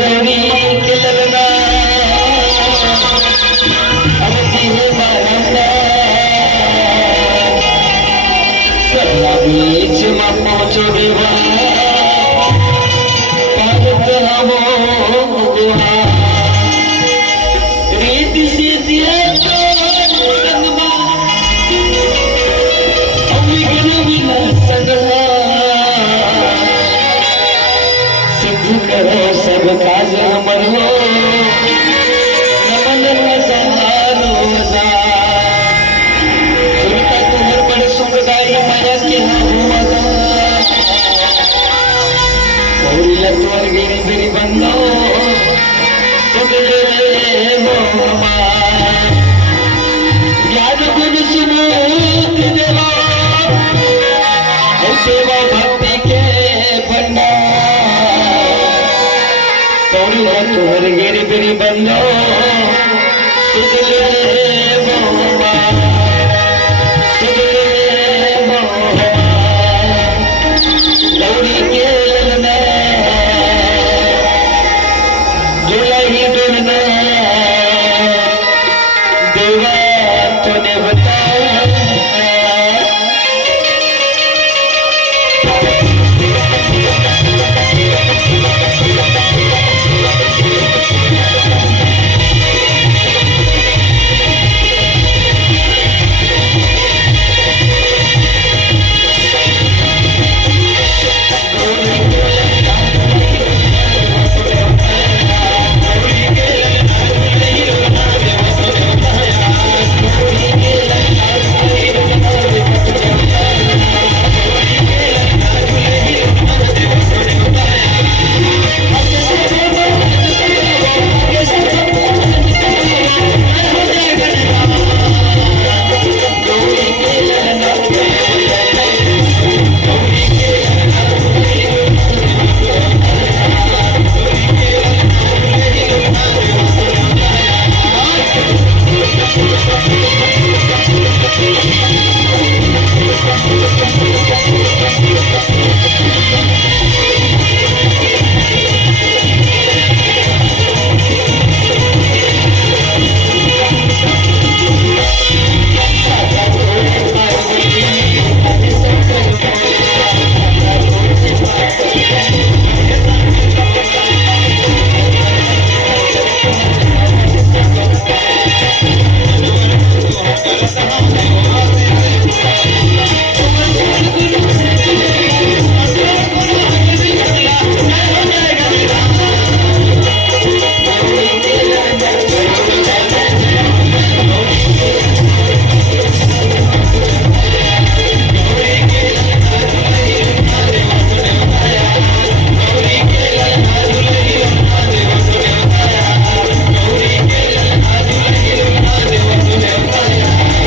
गौरी के ललना अवती है माया सला बीच में पहुंचो देवा पागत हमो गुहा रीत से दिया तो रंगमा अविगन बिना सगला सिद्ध करो सब काज हमर हो नमन सहारो जा तुमका तुहर बड़ सुखदाई माया के हुआ गौरी लतवर गिरी गिरी बंदो सुगले मोहमा ज्ञान गुण सुनो देवा देवा भक्ति के गौरी लतवर गिरी गिरी बंदो सुगले